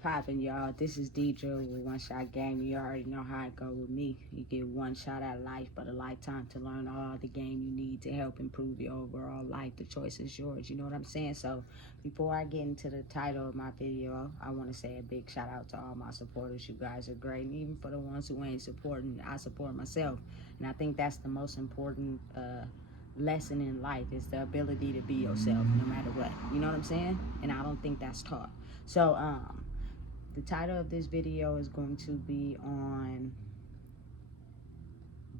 Poppin', y'all. This is Deidre with One Shot Game. You already know how it go with me. You get one shot at life, but a lifetime to learn all the game you need to help improve your overall life. The choice is yours. You know what I'm saying? So before I get into the title of my video, I want to say a big shout out to all my supporters. You guys are great. And even for the ones who ain't supporting, I support myself. And I think that's the most important lesson in life, is the ability to be yourself no matter what. You know what I'm saying? And I don't think that's taught. So, the title of this video is going to be on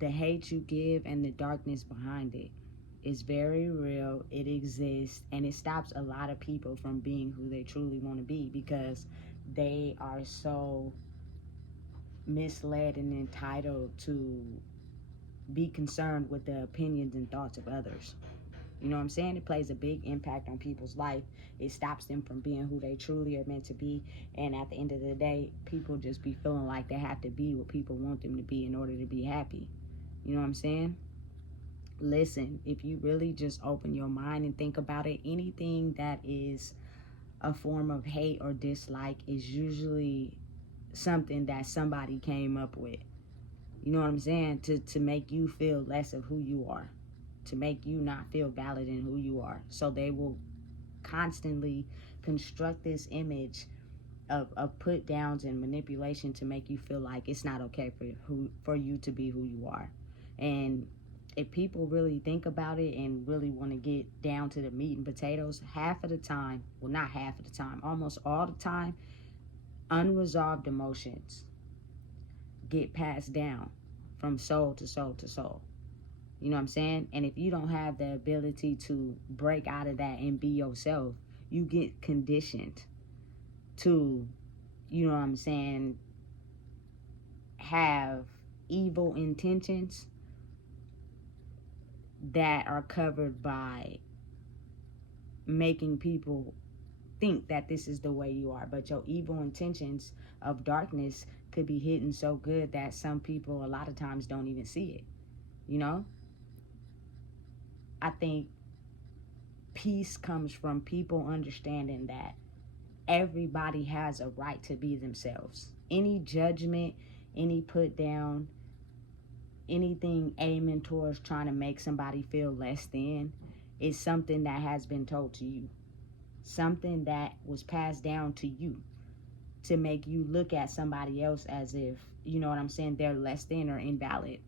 the hate you give and the darkness behind it. It's very real, it exists, and it stops a lot of people from being who they truly want to be because they are so misled and entitled to be concerned with the opinions and thoughts of others. You know what I'm saying? It plays a big impact on people's life. It stops them from being who they truly are meant to be. And at the end of the day, people just be feeling like they have to be what people want them to be in order to be happy. You know what I'm saying? Listen, if you really just open your mind and think about it, anything that is a form of hate or dislike is usually something that somebody came up with. You know what I'm saying? To make you feel less of who you are, to make you not feel valid in who you are. So they will constantly construct this image of put downs and manipulation to make you feel like it's not okay for you to be who you are. And if people really think about it and really want to get down to the meat and potatoes, half of the time, well, not half of the time, almost all the time, unresolved emotions get passed down from soul to soul to soul. You know what I'm saying? And if you don't have the ability to break out of that and be yourself, you get conditioned to, you know what I'm saying, have evil intentions that are covered by making people think that this is the way you are. But your evil intentions of darkness could be hidden so good that some people a lot of times don't even see it, you know? I think peace comes from people understanding that everybody has a right to be themselves. Any judgment, any put down, anything aiming towards trying to make somebody feel less than is something that has been told to you. Something that was passed down to you to make you look at somebody else as if, you know what I'm saying, they're less than or invalid.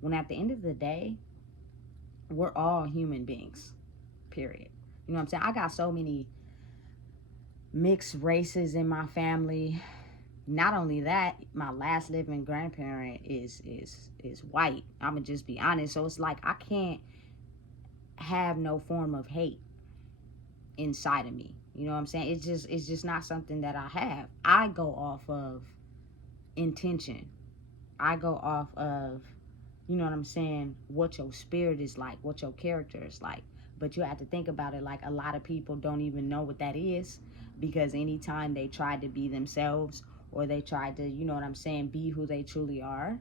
When at the end of the day, we're all human beings, period. You know what I'm saying? I got so many mixed races in my family. Not only that, my last living grandparent is white. I'm gonna just be honest. So it's like I can't have no form of hate inside of me. You know what I'm saying? It's just not something that I have. I go off of intention. I go off of, you know what I'm saying, what your spirit is like, what your character is like. But you have to think about it, like a lot of people don't even know what that is, because anytime they try to be themselves or they try to, you know what I'm saying, be who they truly are,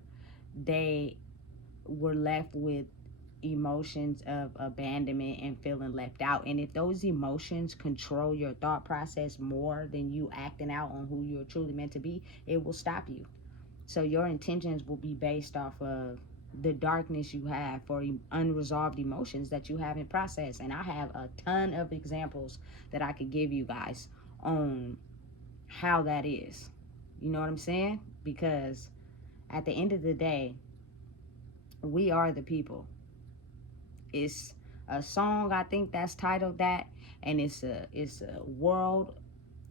they were left with emotions of abandonment and feeling left out. And if those emotions control your thought process more than you acting out on who you're truly meant to be, it will stop you. So your intentions will be based off of the darkness you have for unresolved emotions that you haven't processed. And I have a ton of examples that I could give you guys on how that is. You know what I'm saying? Because at the end of the day, we are the people. It's a song, I think, that's titled that, and it's a world,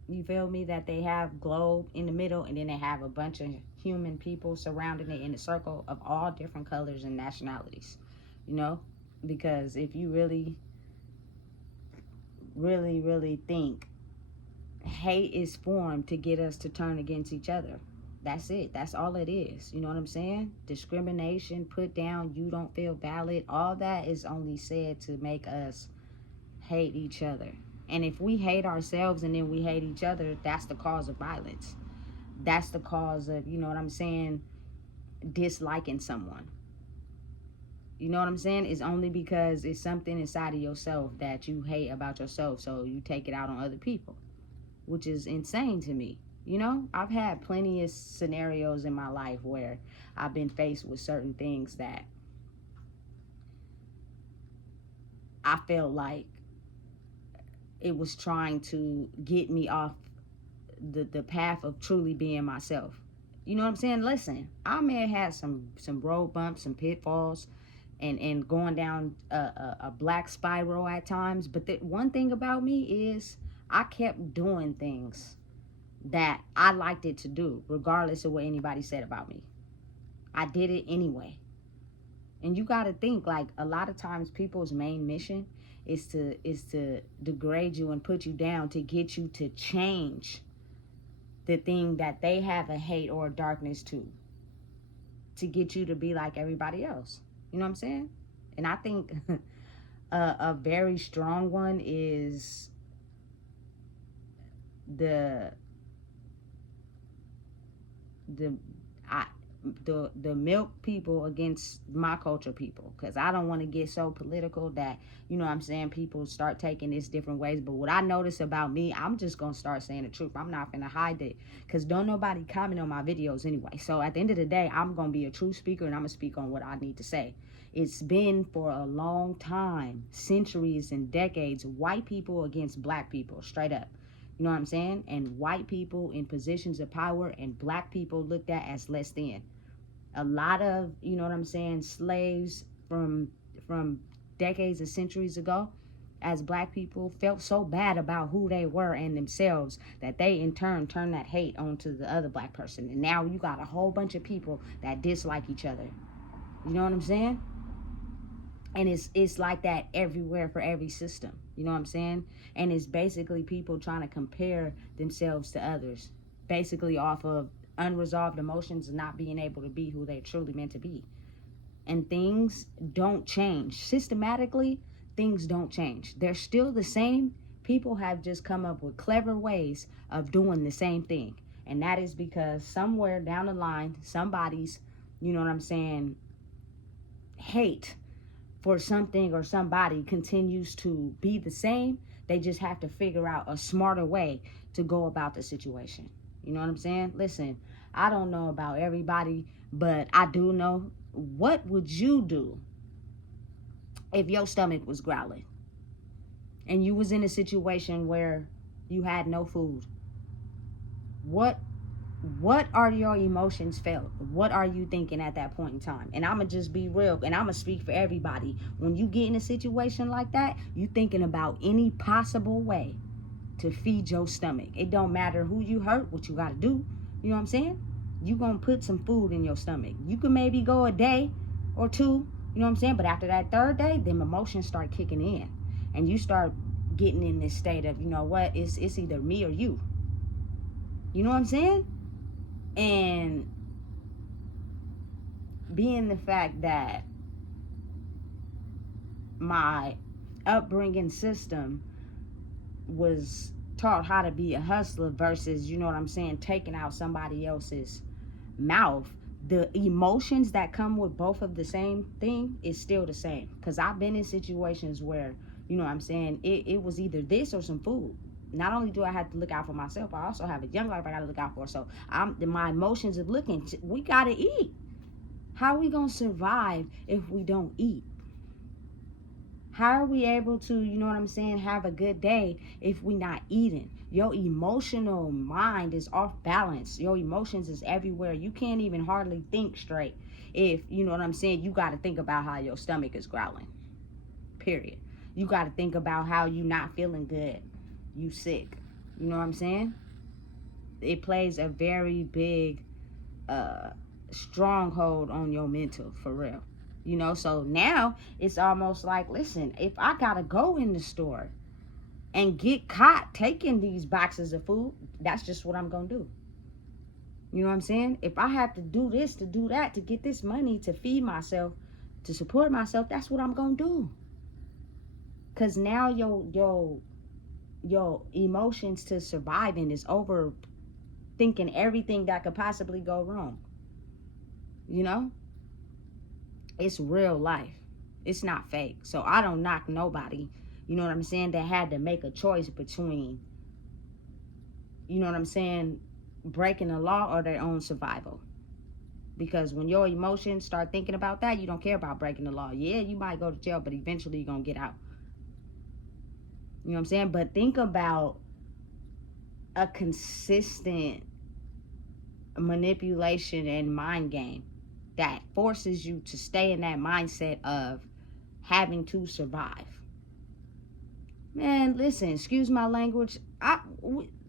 you feel me, that they have globe in the middle, and then they have a bunch of human people surrounding it in a circle of all different colors and nationalities, you know? Because if you really think hate is formed to get us to turn against each other, that's it. That's all it is. You know what I'm saying? Discrimination, put down, you don't feel valid, all that is only said to make us hate each other. And if we hate ourselves and then we hate each other, that's the cause of violence. That's the cause of, you know what I'm saying, disliking someone. You know what I'm saying? It's only because it's something inside of yourself that you hate about yourself, so you take it out on other people, which is insane to me. You know, I've had plenty of scenarios in my life where I've been faced with certain things that I felt like it was trying to get me off the path of truly being myself. You know what I'm saying? Listen, I may have had some road bumps, some pitfalls, and going down a black spiral at times. But the one thing about me is I kept doing things that I liked it to do, regardless of what anybody said about me. I did it anyway. And you got to think, like, a lot of times people's main mission is to degrade you and put you down to get you to change the thing that they have a hate or a darkness to get you to be like everybody else. You know what I'm saying? And I think a very strong one is the the I the milk people against my culture people, because I don't want to get so political that, you know what I'm saying, people start taking this different ways. But what I notice about me, I'm just gonna start saying the truth. I'm not gonna hide it, because don't nobody comment on my videos anyway. So at the end of the day, I'm gonna be a true speaker, and I'm gonna speak on what I need to say. It's been for a long time, centuries and decades, white people against black people, straight up. You know what I'm saying? And white people in positions of power and black people looked at as less than. A lot of, you know what I'm saying, slaves from decades and centuries ago, as black people, felt so bad about who they were and themselves that they in turn turned that hate onto the other black person. And now you got a whole bunch of people that dislike each other. You know what I'm saying? And it's like that everywhere for every system. You know what I'm saying? And it's basically people trying to compare themselves to others, basically off of unresolved emotions and not being able to be who they're truly meant to be. And things don't change systematically. Things don't change, they're still the same. People have just come up with clever ways of doing the same thing, and that is because somewhere down the line, somebody's, you know what I'm saying, hate for something or somebody continues to be the same. They just have to figure out a smarter way to go about the situation. You know what I'm saying? Listen, I don't know about everybody, but I do know, what would you do if your stomach was growling and you was in a situation where you had no food? What are your emotions felt? What are you thinking at that point in time? And I'm going to just be real, and I'm going to speak for everybody. When you get in a situation like that, you thinking about any possible way to feed your stomach. It don't matter who you hurt, what you got to do. You know what I'm saying? You going to put some food in your stomach. You can maybe go a day or two, you know what I'm saying? But after that third day, them emotions start kicking in. And you start getting in this state of, you know what, it's either me or you. You know what I'm saying? And being the fact that my upbringing system was taught how to be a hustler versus, you know what I'm saying, taking out somebody else's mouth, the emotions that come with both of the same thing is still the same. Because I've been in situations where, you know what I'm saying, it was either this or some food. Not only do I have to look out for myself, I also have a young life I gotta look out for. So my emotions of looking, we gotta eat. How are we gonna survive if we don't eat? How are we able to, you know what I'm saying, have a good day if we not eating? Your emotional mind is off balance. Your emotions is everywhere. You can't even hardly think straight if, you know what I'm saying, you got to think about how your stomach is growling. Period. You got to think about how you not feeling good. You sick. You know what I'm saying? It plays a very big stronghold on your mental, for real. You know, so now it's almost like, listen, if I gotta go in the store and get caught taking these boxes of food, that's just what I'm gonna do. You know what I'm saying? If I have to do this, to do that, to get this money, to feed myself, to support myself, that's what I'm gonna do. Cause now your emotions to surviving is over thinking everything that could possibly go wrong. You know? It's real life. It's not fake. So I don't knock nobody, you know what I'm saying, that had to make a choice between, you know what I'm saying, breaking the law or their own survival. Because when your emotions start thinking about that, you don't care about breaking the law. Yeah, you might go to jail, but eventually you're going to get out. You know what I'm saying? But think about a consistent manipulation and mind game that forces you to stay in that mindset of having to survive. Man, listen, excuse my language.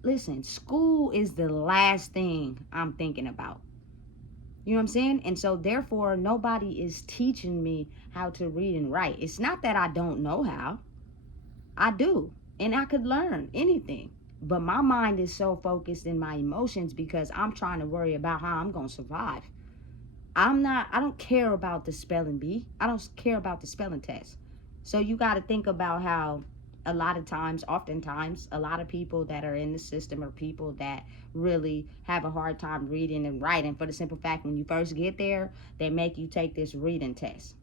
Listen, school is the last thing I'm thinking about. You know what I'm saying? And so therefore nobody is teaching me how to read and write. It's not that I don't know how. I do. And I could learn anything. But my mind is so focused in my emotions because I'm trying to worry about how I'm going to survive. I don't care about the spelling bee. I don't care about the spelling test. So you got to think about how a lot of times, oftentimes, a lot of people that are in the system are people that really have a hard time reading and writing for the simple fact when you first get there, they make you take this reading test.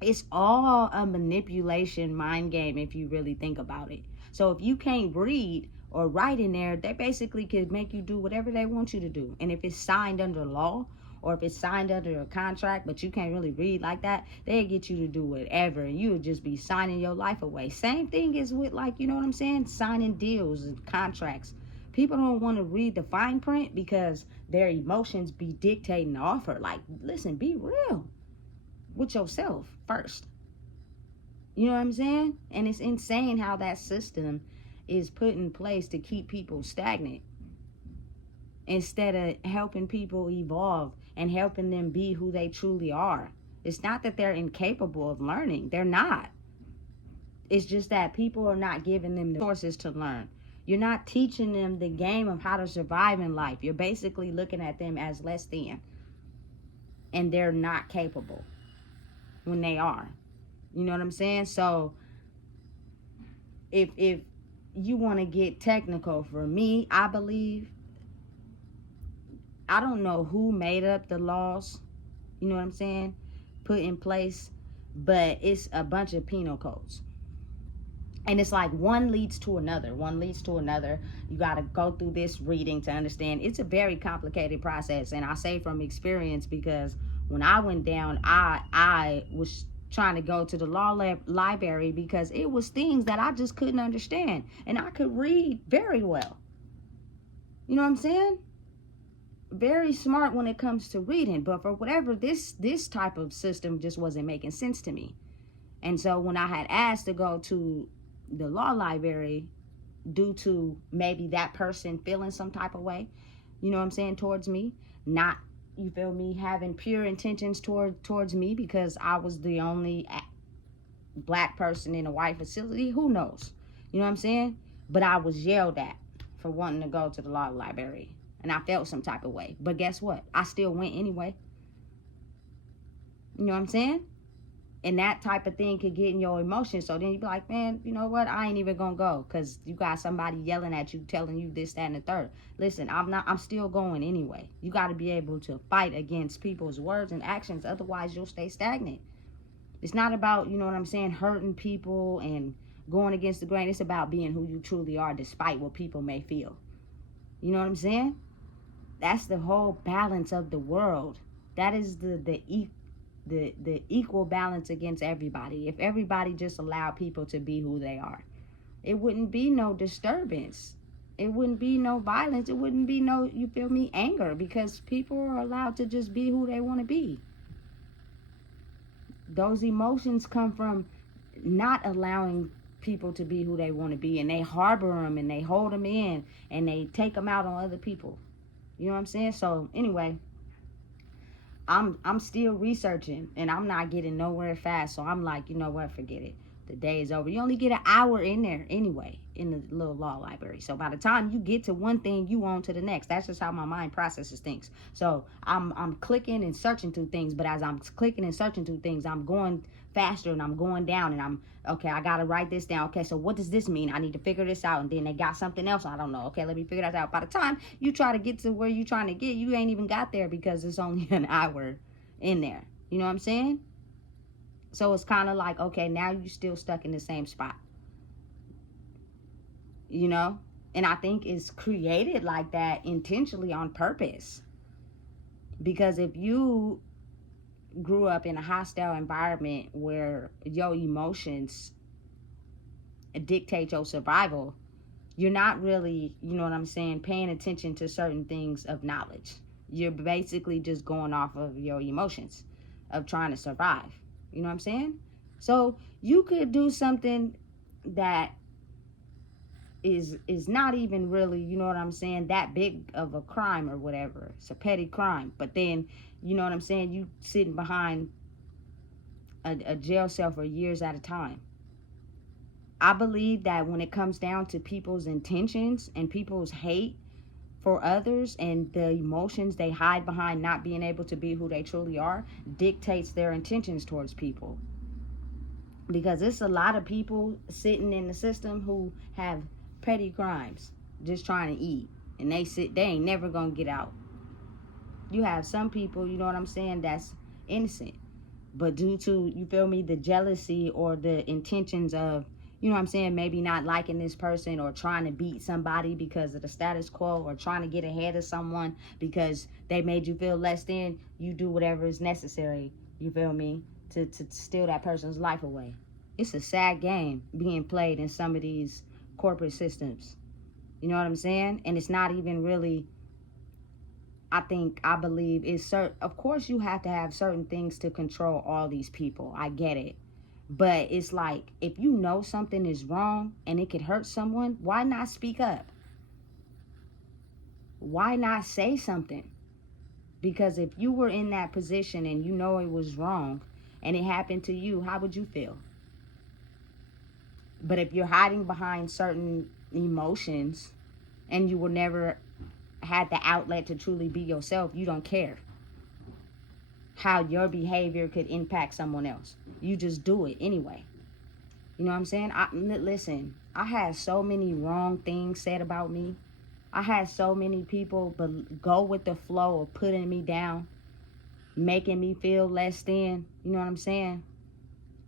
It's all a manipulation mind game if you really think about it. So if you can't read or write in there, they basically could make you do whatever they want you to do. And if it's signed under law or if it's signed under a contract, but you can't really read like that, they'll get you to do whatever. And you'll just be signing your life away. Same thing is with, like, you know what I'm saying? Signing deals and contracts. People don't want to read the fine print because their emotions be dictating the offer. Like, listen, be real with yourself first. You know what I'm saying? And it's insane how that system is put in place to keep people stagnant instead of helping people evolve and helping them be who they truly are. It's not that they're incapable of learning. They're not. It's just that people are not giving them the resources to learn. You're not teaching them the game of how to survive in life. You're basically looking at them as less than. And they're not capable when they are. You know what I'm saying? So if you want to get technical, for me, I believe, I don't know who made up the laws, you know what I'm saying, put in place, but it's a bunch of penal codes. And it's like one leads to another. One leads to another. You got to go through this reading to understand. It's a very complicated process. And I say from experience because when I went down, I was trying to go to the law library because it was things that I just couldn't understand. And I could read very well. You know what I'm saying? Very smart when it comes to reading. But for whatever, this type of system just wasn't making sense to me. And so when I had asked to go to the law library due to maybe that person feeling some type of way, you know what I'm saying, towards me, not, you feel me, having pure intentions towards me because I was the only black person in a white facility, who knows, you know what I'm saying? But I was yelled at for wanting to go to the law library, and I felt some type of way. But guess what? I still went anyway. You know what I'm saying? And that type of thing could get in your emotions. So then you be like, man, you know what? I ain't even gonna go because you got somebody yelling at you, telling you this, that, and the third. Listen, I'm still going anyway. You got to be able to fight against people's words and actions. Otherwise, you'll stay stagnant. It's not about, you know what I'm saying, hurting people and going against the grain. It's about being who you truly are despite what people may feel. You know what I'm saying? That's the whole balance of the world. That is the equal balance against everybody. If everybody just allowed people to be who they are, it wouldn't be no disturbance. It wouldn't be no violence. It wouldn't be no, you feel me, anger, because people are allowed to just be who they want to be. Those emotions come from not allowing people to be who they want to be, and they harbor them and they hold them in and they take them out on other people. You know what I'm saying? So anyway, I'm still researching and I'm not getting nowhere fast. So I'm like, you know what, forget it. The day is over. You only get an hour in there anyway, in the little law library. So by the time you get to one thing, you on to the next. That's just how my mind processes things. So I'm clicking and searching through things, but as I'm clicking and searching through things, I'm going faster and I'm going down and I'm, okay, I got to write this down. Okay, so what does this mean? I need to figure this out. And then they got something else. I don't know. Okay, let me figure that out. By the time you try to get to where you're trying to get, you ain't even got there because it's only an hour in there. You know what I'm saying? So it's kind of like, okay, now you're still stuck in the same spot. You know? And I think it's created like that intentionally on purpose. Because if you grew up in a hostile environment where your emotions dictate your survival, you're not really, you know what I'm saying, paying attention to certain things of knowledge. You're basically just going off of your emotions of trying to survive. You know what I'm saying? So you could do something that is not even really, you know what I'm saying, that big of a crime or whatever. It's a petty crime. But then, you know what I'm saying, you sitting behind a jail cell for years at a time. I believe that when it comes down to people's intentions and people's hate for others and the emotions they hide behind not being able to be who they truly are, dictates their intentions towards people. Because it's a lot of people sitting in the system who have petty crimes just trying to eat, and they ain't never gonna get out. You have some people, you know what I'm saying, that's innocent, but due to, you feel me, the jealousy or the intentions of, you know what I'm saying, maybe not liking this person or trying to beat somebody because of the status quo, or trying to get ahead of someone because they made you feel less than, you do whatever is necessary, you feel me, to steal that person's life away. It's a sad game being played in some of these corporate systems. You know what I'm saying? And it's not even really, I believe it's certain. Of course, you have to have certain things to control all these people. I get it. But it's like, if you know something is wrong and it could hurt someone, why not speak up? Why not say something? Because if you were in that position and you know it was wrong and it happened to you, how would you feel? But if you're hiding behind certain emotions and you will never had the outlet to truly be yourself, you don't care how your behavior could impact someone else. You just do it anyway. You know what I'm saying? Listen, I had so many wrong things said about me. I had so many people go with the flow of putting me down, making me feel less than. You know what I'm saying?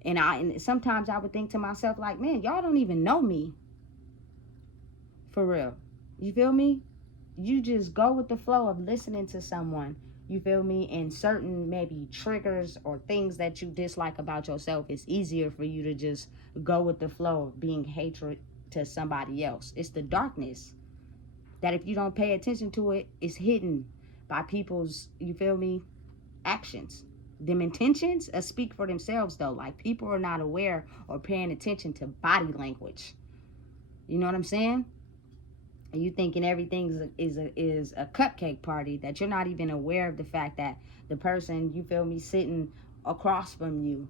And sometimes I would think to myself, like, man, y'all don't even know me. For real. You feel me? You just go with the flow of listening to someone, you feel me, and certain maybe triggers or things that you dislike about yourself. It's easier for you to just go with the flow of being hatred to somebody else. It's the darkness that if you don't pay attention to it, it's hidden by people's, you feel me, actions. Them intentions speak for themselves though. Like, people are not aware or paying attention to body language. You know what I'm saying? And you thinking everything is a cupcake party, that you're not even aware of the fact that the person, you feel me, sitting across from you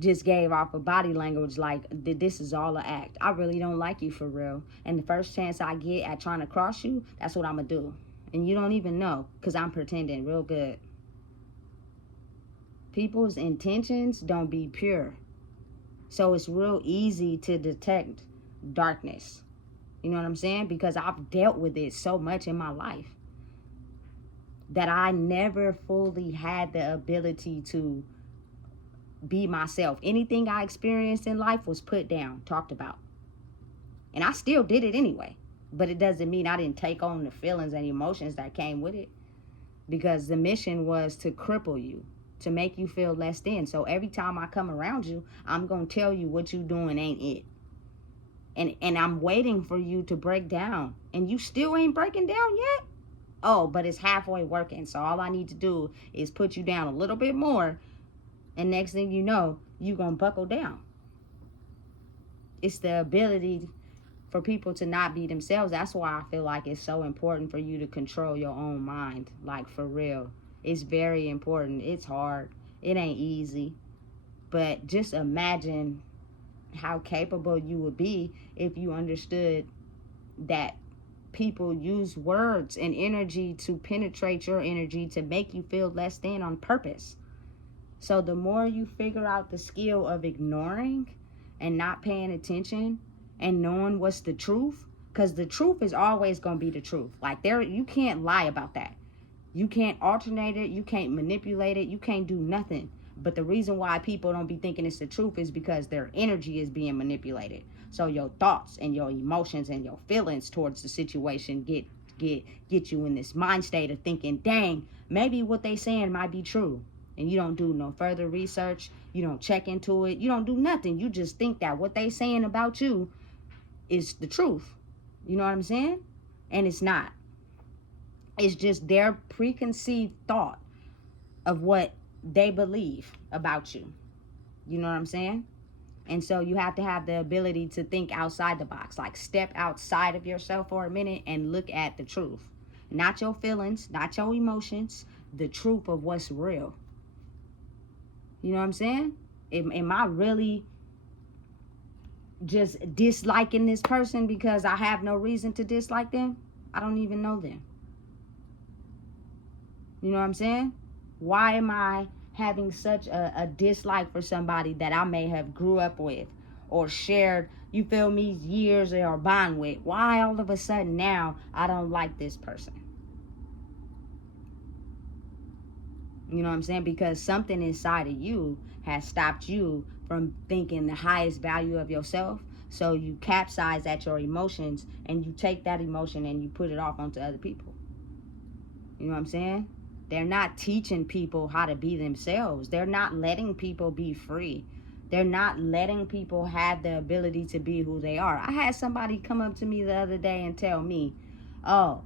just gave off a body language like, this is all an act. I really don't like you for real. And the first chance I get at trying to cross you, that's what I'm going to do. And you don't even know, because I'm pretending real good. People's intentions don't be pure. So it's real easy to detect darkness. You know what I'm saying? Because I've dealt with it so much in my life that I never fully had the ability to be myself. Anything I experienced in life was put down, talked about. And I still did it anyway. But it doesn't mean I didn't take on the feelings and emotions that came with it. Because the mission was to cripple you, to make you feel less than. So every time I come around you, I'm going to tell you what you doing ain't it. And I'm waiting for you to break down. And you still ain't breaking down yet? Oh, but it's halfway working. So all I need to do is put you down a little bit more. And next thing you know, you're going to buckle down. It's the ability for people to not be themselves. That's why I feel like it's so important for you to control your own mind. Like, for real. It's very important. It's hard. It ain't easy. But just imagine how capable you would be if you understood that people use words and energy to penetrate your energy to make you feel less than on purpose. So the more you figure out the skill of ignoring and not paying attention and knowing what's the truth, because the truth is always going to be the truth. Like, you can't lie about that. You can't alternate it. You can't manipulate it. You can't do nothing. But the reason why people don't be thinking it's the truth is because their energy is being manipulated. So your thoughts and your emotions and your feelings towards the situation get you in this mind state of thinking, dang, maybe what they saying might be true. And you don't do no further research. You don't check into it. You don't do nothing. You just think that what they saying about you is the truth. You know what I'm saying? And it's not. It's just their preconceived thought of what they believe about you. You know what I'm saying? And so you have to have the ability to think outside the box, like step outside of yourself for a minute and look at the truth. Not your feelings, not your emotions, the truth of what's real. You know what I'm saying? Am I really just disliking this person because I have no reason to dislike them? I don't even know them. You know what I'm saying? Why am I having such a dislike for somebody that I may have grew up with or shared, you feel me, years or bond with? Why all of a sudden now I don't like this person? You know what I'm saying? Because something inside of you has stopped you from thinking the highest value of yourself. So you capsize at your emotions and you take that emotion and you put it off onto other people. You know what I'm saying? They're not teaching people how to be themselves. They're not letting people be free. They're not letting people have the ability to be who they are. I had somebody come up to me the other day and tell me, oh,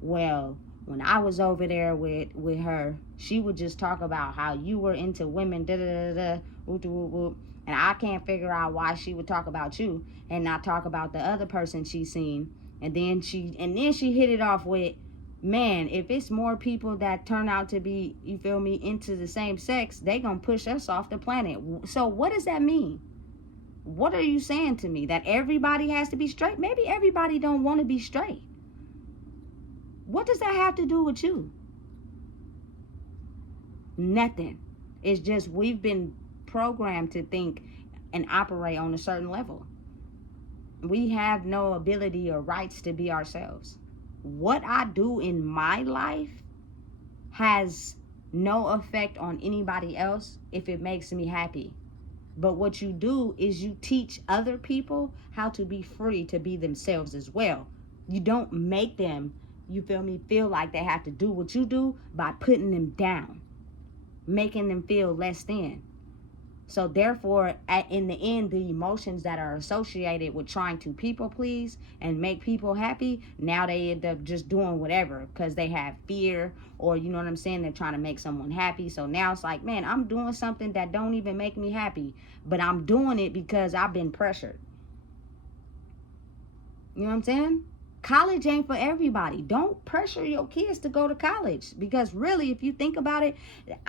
well, when I was over there with her, she would just talk about how you were into women, da da da da, whoop whoop whoop. And I can't figure out why she would talk about you and not talk about the other person she's seen. And then she hit it off with, man, if it's more people that turn out to be, you feel me, into the same sex, they gonna push us off the planet. So what does that mean? What are you saying to me? That everybody has to be straight? Maybe everybody don't want to be straight. What does that have to do with you? Nothing. It's just we've been programmed to think and operate on a certain level. We have no ability or rights to be ourselves. What I do in my life has no effect on anybody else if it makes me happy. But what you do is you teach other people how to be free to be themselves as well. You don't make them, you feel me, feel like they have to do what you do by putting them down, making them feel less than. So therefore, in the end, the emotions that are associated with trying to people please and make people happy, now they end up just doing whatever because they have fear, or you know what I'm saying, they're trying to make someone happy. So now it's like, man, I'm doing something that don't even make me happy, but I'm doing it because I've been pressured. You know what I'm saying? College ain't for everybody. Don't pressure your kids to go to college, because really, if you think about it,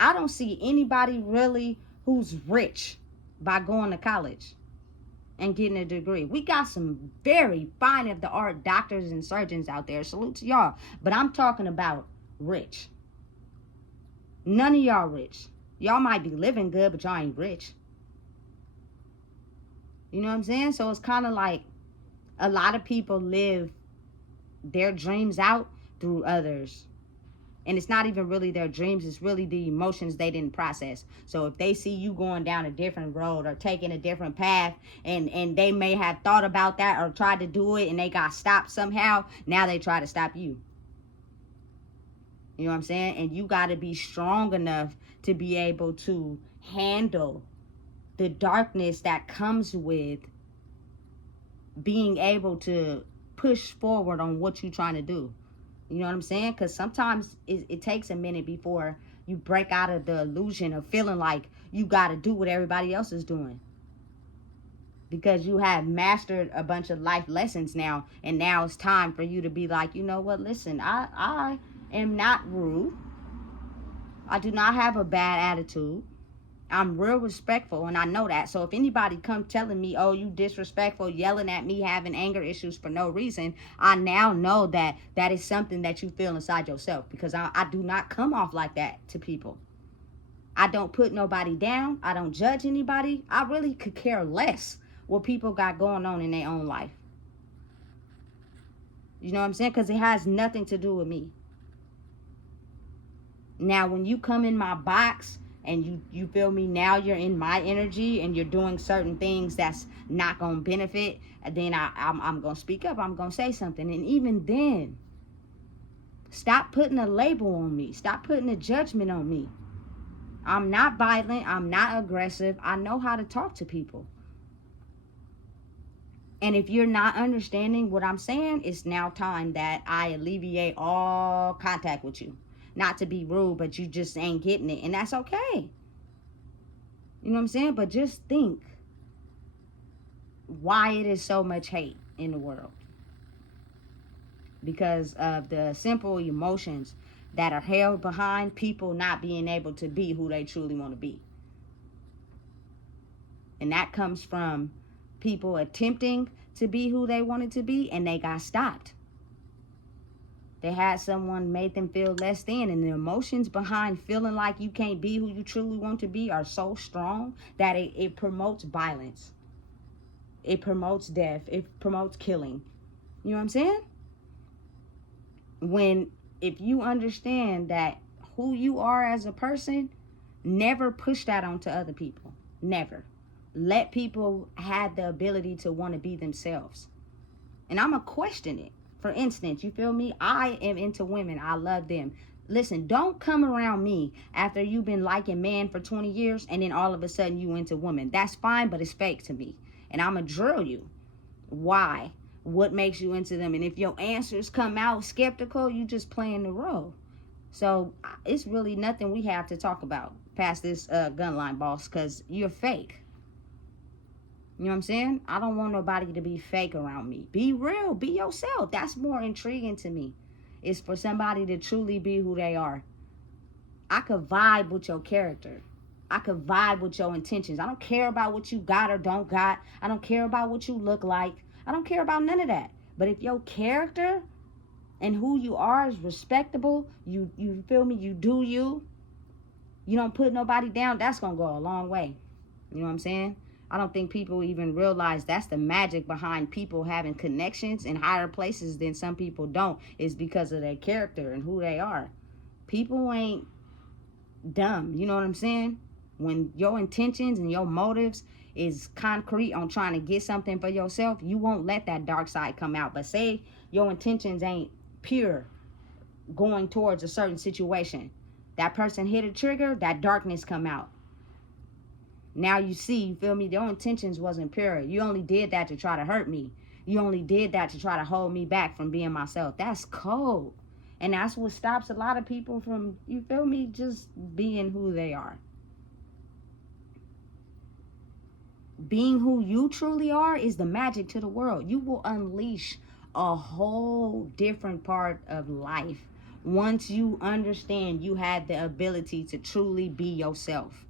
I don't see anybody really who's rich by going to college and getting a degree. We got some very fine of the art doctors and surgeons out there. Salute to y'all. But I'm talking about rich. None of y'all rich. Y'all might be living good, but y'all ain't rich. You know what I'm saying? So it's kind of like a lot of people live their dreams out through others. And it's not even really their dreams, it's really the emotions they didn't process. So if they see you going down a different road or taking a different path, and they may have thought about that or tried to do it and they got stopped somehow, now they try to stop you. You know what I'm saying? And you got to be strong enough to be able to handle the darkness that comes with being able to push forward on what you're trying to do. You know what I'm saying? Because sometimes it takes a minute before you break out of the illusion of feeling like you got to do what everybody else is doing. Because you have mastered a bunch of life lessons now. And now it's time for you to be like, you know what? Listen, I am not rude. I do not have a bad attitude. I'm real respectful, and I know that. So if anybody come telling me, oh, you disrespectful, yelling at me, having anger issues for no reason, I now know that that is something that you feel inside yourself, because I do not come off like that to people. I don't put nobody down. I don't judge anybody. I really could care less what people got going on in their own life. You know what I'm saying? Because it has nothing to do with me. Now, when you come in my box and you feel me, now you're in my energy and you're doing certain things that's not gonna benefit, and then I'm gonna speak up, I'm gonna say something. And even then, stop putting a label on me, stop putting a judgment on me. I'm not violent, I'm not aggressive, I know how to talk to people. And if you're not understanding what I'm saying, it's now time that I alleviate all contact with you. Not to be rude, but you just ain't getting it, and that's okay. You know what I'm saying? But just think why it is so much hate in the world. Because of the simple emotions that are held behind people not being able to be who they truly want to be. And that comes from people attempting to be who they wanted to be, and they got stopped. They had someone made them feel less than, and the emotions behind feeling like you can't be who you truly want to be are so strong that it promotes violence. It promotes death. It promotes killing. You know what I'm saying? If you understand that who you are as a person, never push that onto other people. Never. Let people have the ability to want to be themselves. And I'm going to question it. For instance, you feel me? I am into women. I love them. Listen, don't come around me after you've been liking men for 20 years and then all of a sudden you into women. That's fine, but it's fake to me. And I'm going to drill you. Why? What makes you into them? And if your answers come out skeptical, you just playing the role. So it's really nothing we have to talk about past this gun line, boss, because you're fake. You know what I'm saying? I don't want nobody to be fake around me. Be real. Be yourself. That's more intriguing to me. It's for somebody to truly be who they are. I could vibe with your character. I could vibe with your intentions. I don't care about what you got or don't got. I don't care about what you look like. I don't care about none of that. But if your character and who you are is respectable, you feel me, you do you don't put nobody down, that's going to go a long way. You know what I'm saying? I don't think people even realize that's the magic behind people having connections in higher places than some people don't, is because of their character and who they are. People ain't dumb, you know what I'm saying? When your intentions and your motives is concrete on trying to get something for yourself, you won't let that dark side come out. But say your intentions ain't pure going towards a certain situation, that person hit a trigger, that darkness come out. Now you see, you feel me, your intentions wasn't pure. You only did that to try to hurt me. You only did that to try to hold me back from being myself. That's cold. And that's what stops a lot of people from, you feel me, just being who they are. Being who you truly are is the magic to the world. You will unleash a whole different part of life once you understand you have the ability to truly be yourself.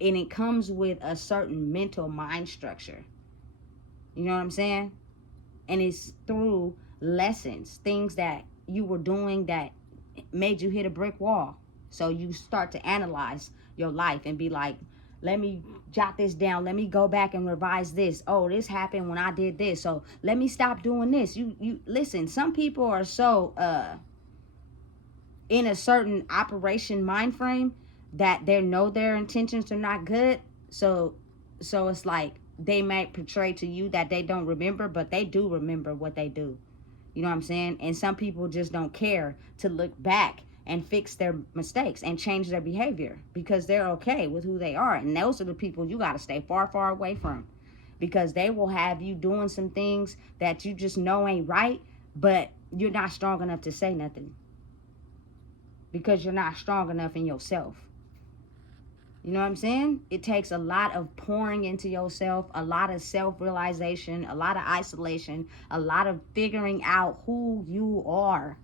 And it comes with a certain mental mind structure. You know what I'm saying? And it's through lessons, things that you were doing that made you hit a brick wall. So you start to analyze your life and be like, let me jot this down. Let me go back and revise this. Oh, this happened when I did this. So let me stop doing this. You listen, some people are so in a certain operation mind frame that they know their intentions are not good. So it's like they might portray to you that they don't remember, but they do remember what they do. You know what I'm saying? And some people just don't care to look back and fix their mistakes and change their behavior because they're okay with who they are. And those are the people you got to stay far, far away from, because they will have you doing some things that you just know ain't right, but you're not strong enough to say nothing because you're not strong enough in yourself. You know what I'm saying? It takes a lot of pouring into yourself, a lot of self-realization, a lot of isolation, a lot of figuring out who you are.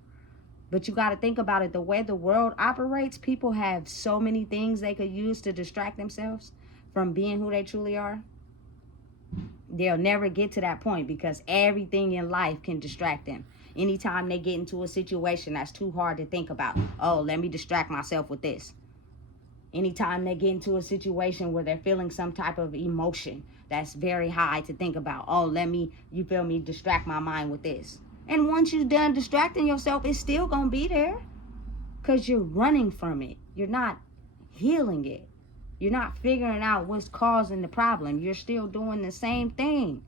But you got to think about it. The way the world operates, people have so many things they could use to distract themselves from being who they truly are. They'll never get to that point because everything in life can distract them. Anytime they get into a situation that's too hard to think about, oh, let me distract myself with this. Anytime they get into a situation where they're feeling some type of emotion that's very high to think about, oh, let me, you feel me, distract my mind with this. And once you're done distracting yourself, it's still going to be there because you're running from it. You're not healing it. You're not figuring out what's causing the problem. You're still doing the same thing.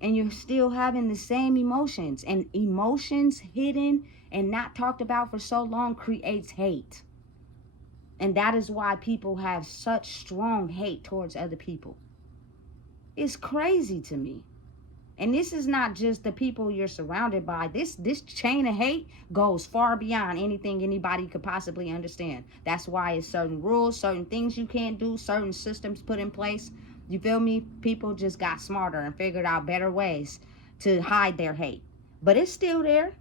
And you're still having the same emotions. And emotions hidden and not talked about for so long creates hate. And that is why people have such strong hate towards other people. It's crazy to me. And this is not just the people you're surrounded by. This chain of hate goes far beyond anything anybody could possibly understand. That's why it's certain rules, certain things you can't do, certain systems put in place. You feel me? People just got smarter and figured out better ways to hide their hate. But it's still there.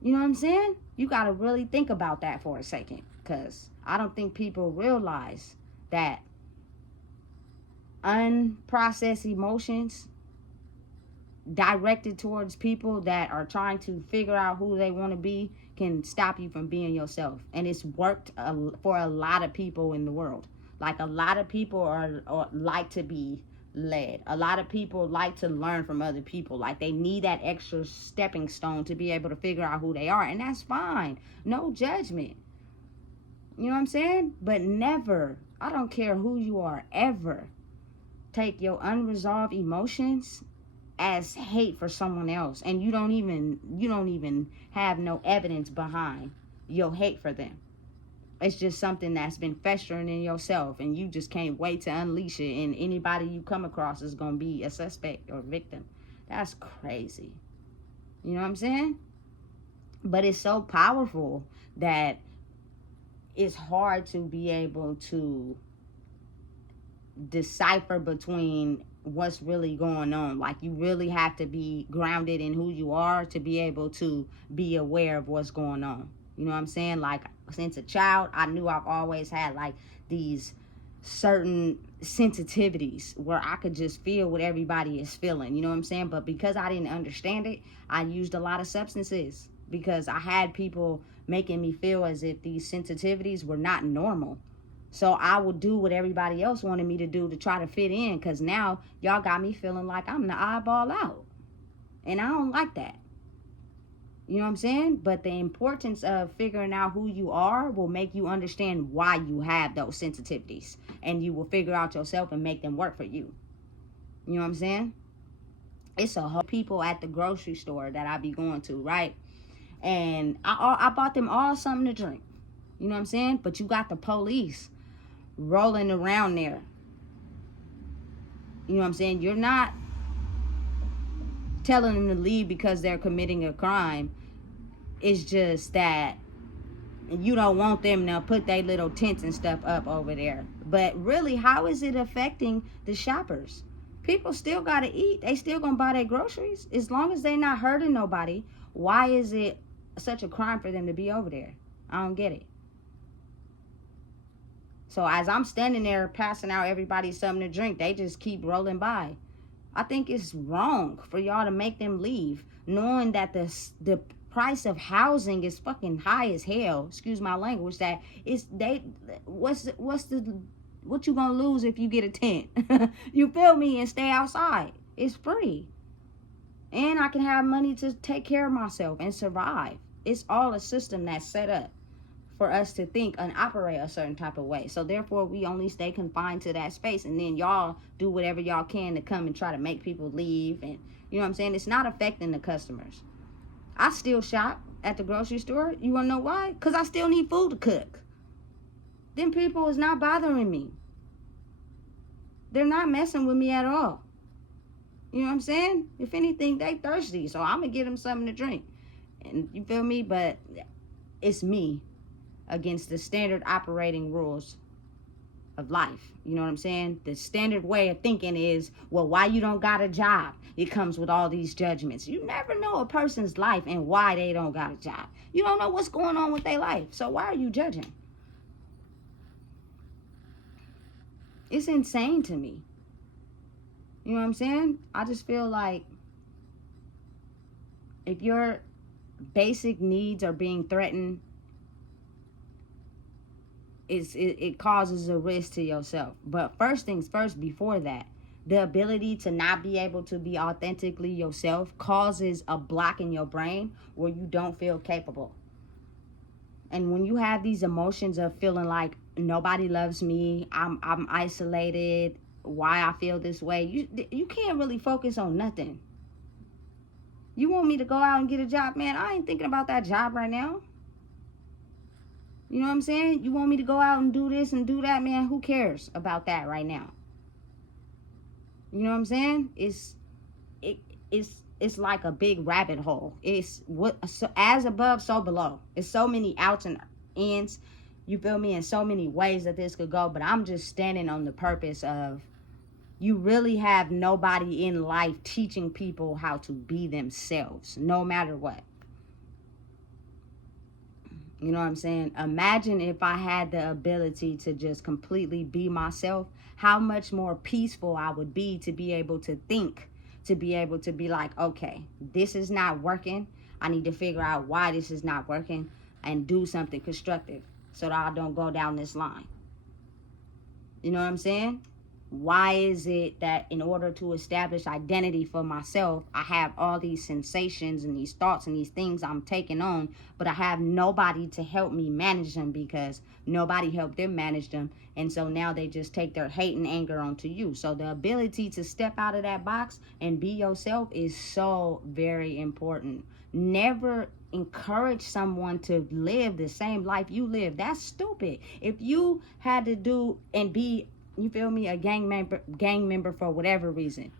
You know what I'm saying? You got to really think about that for a second. Because I don't think people realize that unprocessed emotions directed towards people that are trying to figure out who they want to be can stop you from being yourself. And it's worked for a lot of people in the world. Like, a lot of people are like to be led. A lot of people like to learn from other people. Like, they need that extra stepping stone to be able to figure out who they are. And that's fine. No judgment. You know what I'm saying? But never, I don't care who you are, ever take your unresolved emotions as hate for someone else, and you don't even have no evidence behind your hate for them. It's just something that's been festering in yourself, and you just can't wait to unleash it, and anybody you come across is going to be a suspect or victim. That's crazy. You know what I'm saying? But it's so powerful that it's hard to be able to decipher between what's really going on. Like, you really have to be grounded in who you are to be able to be aware of what's going on. You know what I'm saying? Like, since a child, I knew I've always had like these certain sensitivities where I could just feel what everybody is feeling. You know what I'm saying? But because I didn't understand it, I used a lot of substances because I had people making me feel as if these sensitivities were not normal. So I would do what everybody else wanted me to do to try to fit in, because now y'all got me feeling like I'm the oddball out. And I don't like that. You know what I'm saying? But the importance of figuring out who you are will make you understand why you have those sensitivities. And you will figure out yourself and make them work for you. You know what I'm saying? It's a whole people at the grocery store that I be going to, right? And I bought them all something to drink. You know what I'm saying? But you got the police rolling around there. You know what I'm saying? You're not telling them to leave because they're committing a crime. It's just that you don't want them to put their little tents and stuff up over there. But really, how is it affecting the shoppers? People still gotta eat. They still gonna buy their groceries. As long as they're not hurting nobody, why is it such a crime for them to be over there? I don't get it. So as I'm standing there passing out everybody something to drink, they just keep rolling by. I think it's wrong for y'all to make them leave, knowing that the price of housing is fucking high as hell. Excuse my language. That is what you gonna lose if you get a tent? You feel me? And stay outside. It's free, and I can have money to take care of myself and survive. It's all a system that's set up for us to think and operate a certain type of way. So therefore, we only stay confined to that space, and then y'all do whatever y'all can to come and try to make people leave. And you know what I'm saying? It's not affecting the customers. I still shop at the grocery store. You wanna know why? Because I still need food to cook. Them people is not bothering me. They're not messing with me at all. You know what I'm saying? If anything, they thirsty, so I'm gonna give them something to drink. And you feel me? But it's me against the standard operating rules of life. You know what I'm saying? The standard way of thinking is, well, why you don't got a job? It comes with all these judgments. You never know a person's life and why they don't got a job. You don't know what's going on with their life. So why are you judging? It's insane to me. You know what I'm saying? I just feel like if your basic needs are being threatened, it causes a risk to yourself. But first things first, before that, the ability to not be able to be authentically yourself causes a block in your brain where you don't feel capable. And when you have these emotions of feeling like nobody loves me, I'm isolated, why I feel this way, you can't really focus on nothing. You want me to go out and get a job, man? I ain't thinking about that job right now. You know what I'm saying? You want me to go out and do this and do that, man? Who cares about that right now? You know what I'm saying? It, it's like a big rabbit hole. It's what so as above, so below. It's so many outs and ins. You feel me? In so many ways that this could go. But I'm just standing on the purpose of you really have nobody in life teaching people how to be themselves, no matter what. You know what I'm saying? Imagine if I had the ability to just completely be myself, how much more peaceful I would be to be able to think, to be able to be like, okay, this is not working. I need to figure out why this is not working and do something constructive so that I don't go down this line. You know what I'm saying? Why is it that in order to establish identity for myself, I have all these sensations and these thoughts and these things I'm taking on, but I have nobody to help me manage them because nobody helped them manage them. And so now they just take their hate and anger onto you. So the ability to step out of that box and be yourself is so very important. Never encourage someone to live the same life you live. That's stupid. If you had to do and be, you feel me, a gang member for whatever reason,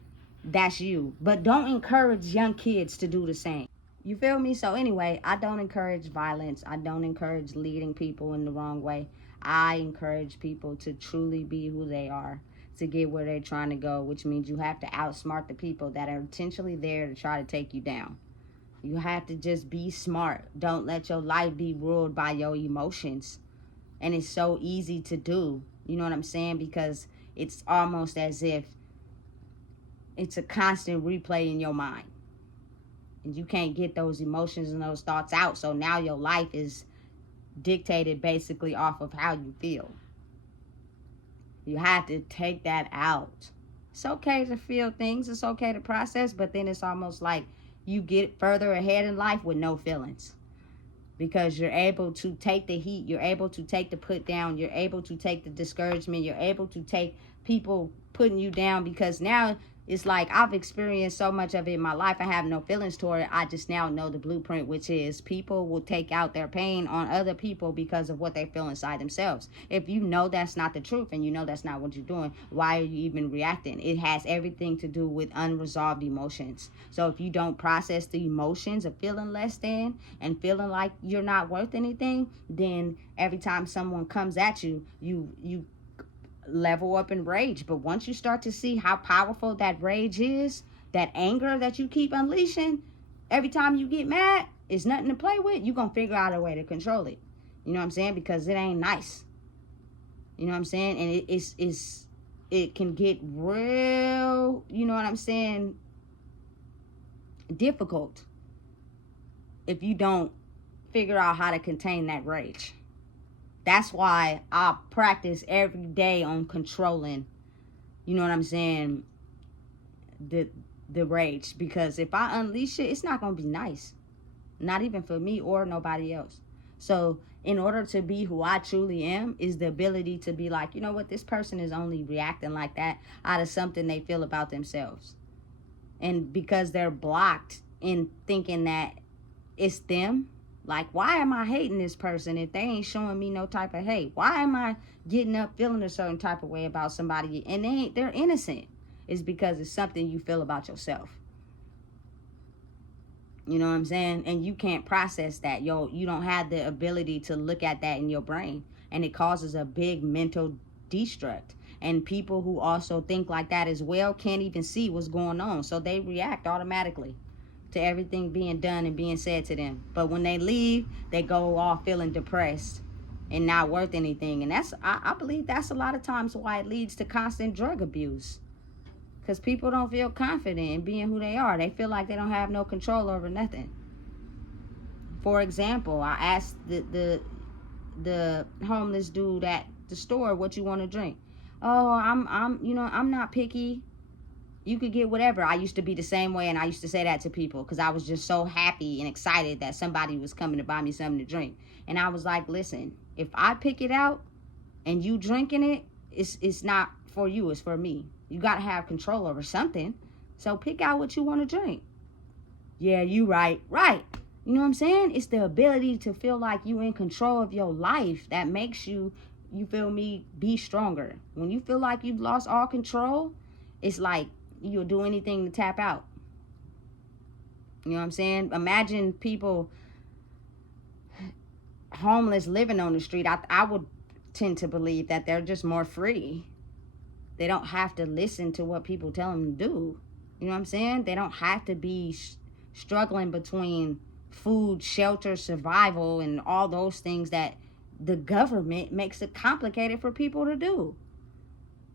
that's you. But don't encourage young kids to do the same. You feel me? So anyway, I don't encourage violence. I don't encourage leading people in the wrong way. I encourage people to truly be who they are, to get where they're trying to go, which means you have to outsmart the people that are intentionally there to try to take you down. You have to just be smart. Don't let your life be ruled by your emotions. And it's so easy to do. You know what I'm saying? Because it's almost as if it's a constant replay in your mind. And you can't get those emotions and those thoughts out. So now your life is dictated basically off of how you feel. You have to take that out. It's okay to feel things. It's okay to process. But then it's almost like you get further ahead in life with no feelings. Because you're able to take the heat, you're able to take the put down, you're able to take the discouragement, you're able to take people putting you down, because now it's like I've experienced so much of it in my life. I have no feelings toward it. I just now know the blueprint, which is people will take out their pain on other people because of what they feel inside themselves. If you know that's not the truth and you know that's not what you're doing, why are you even reacting? It has everything to do with unresolved emotions. So if you don't process the emotions of feeling less than and feeling like you're not worth anything, then every time someone comes at you, you level up in rage. But once you start to see how powerful that rage is, that anger that you keep unleashing every time you get mad, it's nothing to play with. You're gonna figure out a way to control it. You know what I'm saying? Because it ain't nice. You know what I'm saying? And it can get real, you know what I'm saying, difficult if you don't figure out how to contain that rage. That's why I practice every day on controlling, you know what I'm saying, the rage. Because if I unleash it, it's not going to be nice. Not even for me or nobody else. So in order to be who I truly am is the ability to be like, you know what, this person is only reacting like that out of something they feel about themselves. And because they're blocked in thinking that it's them, like, why am I hating this person if they ain't showing me no type of hate? Why am I getting up feeling a certain type of way about somebody and they're innocent? It's because it's something you feel about yourself. You know what I'm saying? And you can't process that. You don't have the ability to look at that in your brain. And it causes a big mental destruct. And people who also think like that as well can't even see what's going on. So they react automatically to everything being done and being said to them. But when they leave, they go off feeling depressed and not worth anything. And I believe that's a lot of times why it leads to constant drug abuse. Because people don't feel confident in being who they are. They feel like they don't have no control over nothing. For example, I asked the homeless dude at the store, what you want to drink? Oh, I'm not picky. You could get whatever. I used to be the same way, and I used to say that to people because I was just so happy and excited that somebody was coming to buy me something to drink. And I was like, listen, if I pick it out and you drinking it, it's not for you, it's for me. You got to have control over something. So pick out what you want to drink. Yeah, you right. Right. You know what I'm saying? It's the ability to feel like you in control of your life that makes you feel me, be stronger. When you feel like you've lost all control, it's like you'll do anything to tap out. You know what I'm saying? Imagine people homeless living on the street. I would tend to believe that they're just more free. They don't have to listen to what people tell them to do. You know what I'm saying? They don't have to be struggling between food, shelter, survival, and all those things that the government makes it complicated for people to do.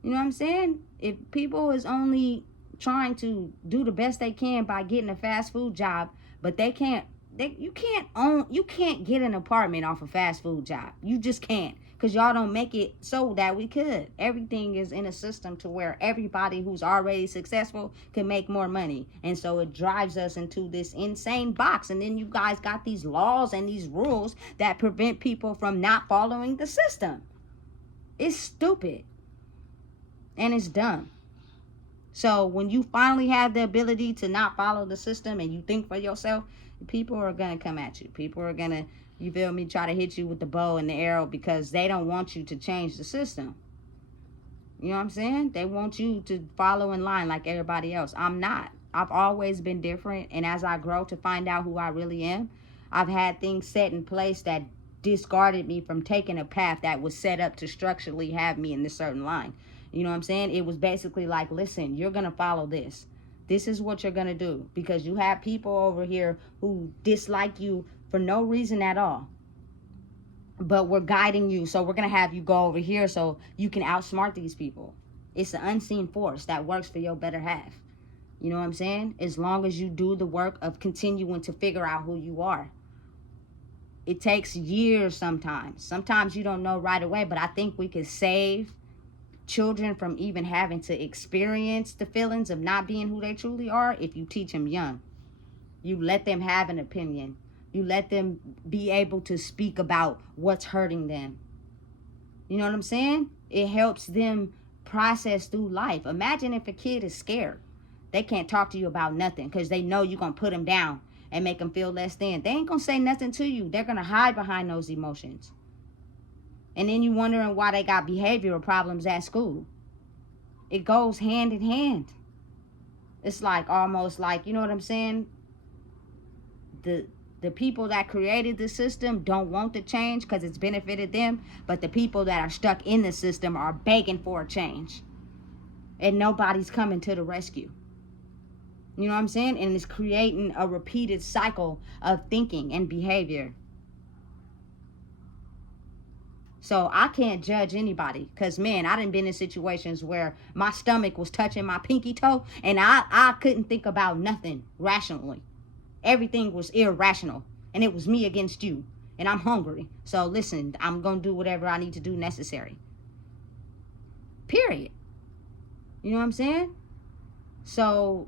You know what I'm saying? If people is only trying to do the best they can by getting a fast food job, but you can't get an apartment off a fast food job. You just can't, because y'all don't make it so that we could. Everything is in a system to where everybody who's already successful can make more money. And so it drives us into this insane box. And then you guys got these laws and these rules that prevent people from not following the system. It's stupid. And it's dumb. So when you finally have the ability to not follow the system and you think for yourself, people are going to come at you. People are going to, you feel me, try to hit you with the bow and the arrow because they don't want you to change the system. You know what I'm saying? They want you to follow in line like everybody else. I'm not. I've always been different. And as I grow to find out who I really am, I've had things set in place that discarded me from taking a path that was set up to structurally have me in this certain line. You know what I'm saying? It was basically like, listen, you're going to follow this. This is what you're going to do, because you have people over here who dislike you for no reason at all. But we're guiding you. So we're going to have you go over here so you can outsmart these people. It's an unseen force that works for your better half. You know what I'm saying? As long as you do the work of continuing to figure out who you are. It takes years sometimes. Sometimes you don't know right away, but I think we could save children from even having to experience the feelings of not being who they truly are if you teach them young. You let them have an opinion. You let them be able to speak about what's hurting them. You know what I'm saying? It helps them process through life. Imagine if a kid is scared. They can't talk to you about nothing because they know you're going to put them down and make them feel less than. They ain't going to say nothing to you. They're going to hide behind those emotions. And then you wondering why they got behavioral problems at school. It goes hand in hand. It's like almost like, you know what I'm saying? The people that created the system don't want to change because it's benefited them. But the people that are stuck in the system are begging for a change. And nobody's coming to the rescue. You know what I'm saying? And it's creating a repeated cycle of thinking and behavior. So I can't judge anybody because, man, I done been in situations where my stomach was touching my pinky toe and I couldn't think about nothing rationally. Everything was irrational and it was me against you and I'm hungry. So listen, I'm going to do whatever I need to do necessary. Period. You know what I'm saying? So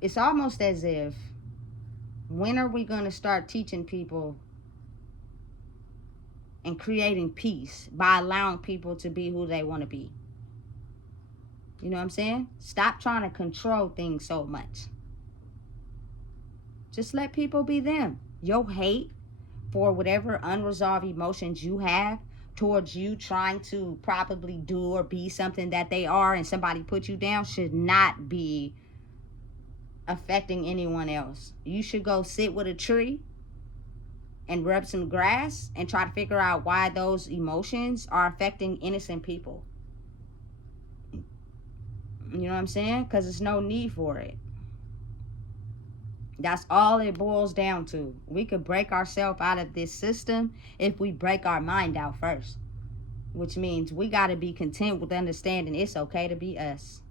it's almost as if, when are we going to start teaching people and creating peace by allowing people to be who they want to be? You know what I'm saying? Stop trying to control things so much. Just let people be them. Your hate for whatever unresolved emotions you have towards you trying to probably do or be something that they are and somebody put you down should not be affecting anyone else. You should go sit with a tree and rub some grass and try to figure out why those emotions are affecting innocent people. You know what I'm saying? Because there's no need for it. That's all it boils down to. We could break ourselves out of this system if we break our mind out first. Which means we got to be content with understanding it's okay to be us.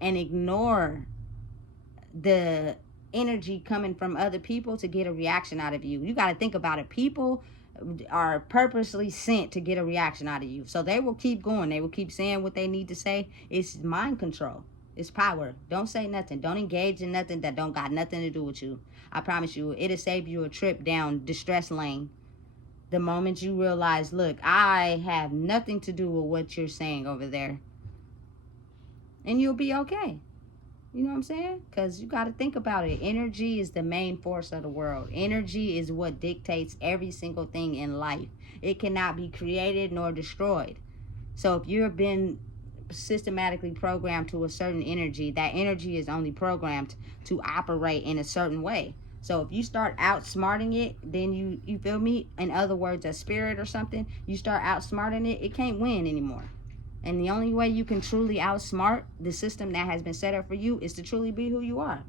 And ignore the energy coming from other people to get a reaction out of you. You got to think about it. People are purposely sent to get a reaction out of you. So they will keep going. They will keep saying what they need to say. It's mind control. It's power. Don't say nothing. Don't engage in nothing that don't got nothing to do with you. I promise you, it'll save you a trip down distress lane. The moment you realize, look, I have nothing to do with what you're saying over there. And you'll be okay. You know what I'm saying? Because you got to think about it. Energy is the main force of the world. Energy is what dictates every single thing in life. It cannot be created nor destroyed. So if you've been systematically programmed to a certain energy, that energy is only programmed to operate in a certain way. So if you start outsmarting it, then you feel me? In other words, a spirit or something, you start outsmarting it, it can't win anymore. And the only way you can truly outsmart the system that has been set up for you is to truly be who you are.